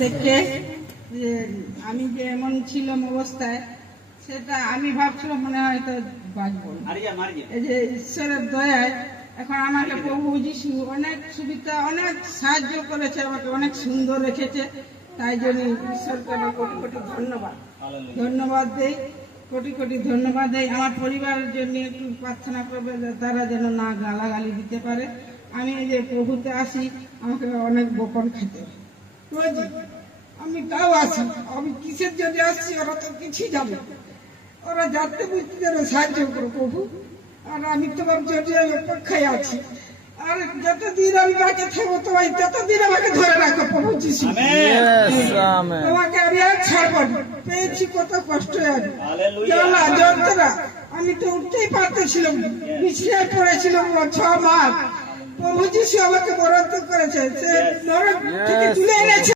থেকে যে আমি যে এমন ছিলাম অবস্থায়, সেটা আমি ভাবছিলাম মনে হয় তো বাঁচবো না। এই যে ঈশ্বরের দয়ায় এখন আমাকে প্রভু যিশু অনেক সুবিধা, অনেক সাহায্য করেছে, আমাকে অনেক সুন্দর রেখেছে। তাই জন্য ঈশ্বরকে আমি কোটি কোটি ধন্যবাদ দেই, কোটি কোটি ধন্যবাদ দেই। আমার পরিবারের জন্য একটু প্রার্থনা করবে যে তারা যেন না গালাগালি দিতে পারে। আমি এই যে প্রভুতে আসি, আমাকে অনেক বকন খেতে হয়। আমি তাও আসি, আমি কিসের জন্য আসছি ওরা তো কিছুই যাবে, ওরা যাতে বুঝতে যেন সাহায্য করো প্রভু। আর আমি তোমার জন্য অপেক্ষায় আছি, আর যতদিন আমি বাঁচে থাকবো তোমায় ততদিন আমাকে ধরে রাখো প্রভু যিশু। তোমাকে আমি আর ছাড়বো না। পেয়েছি কত কষ্ট, জ্বালা যন্ত্রণা, আমি তো উঠতেই পারতেছিলাম, বিছানায় পড়েছিলাম 6 মাস। প্রভু যিশু আমাকে বরাদ্দ করেছে, সে নরক থেকে তুলে এনেছে।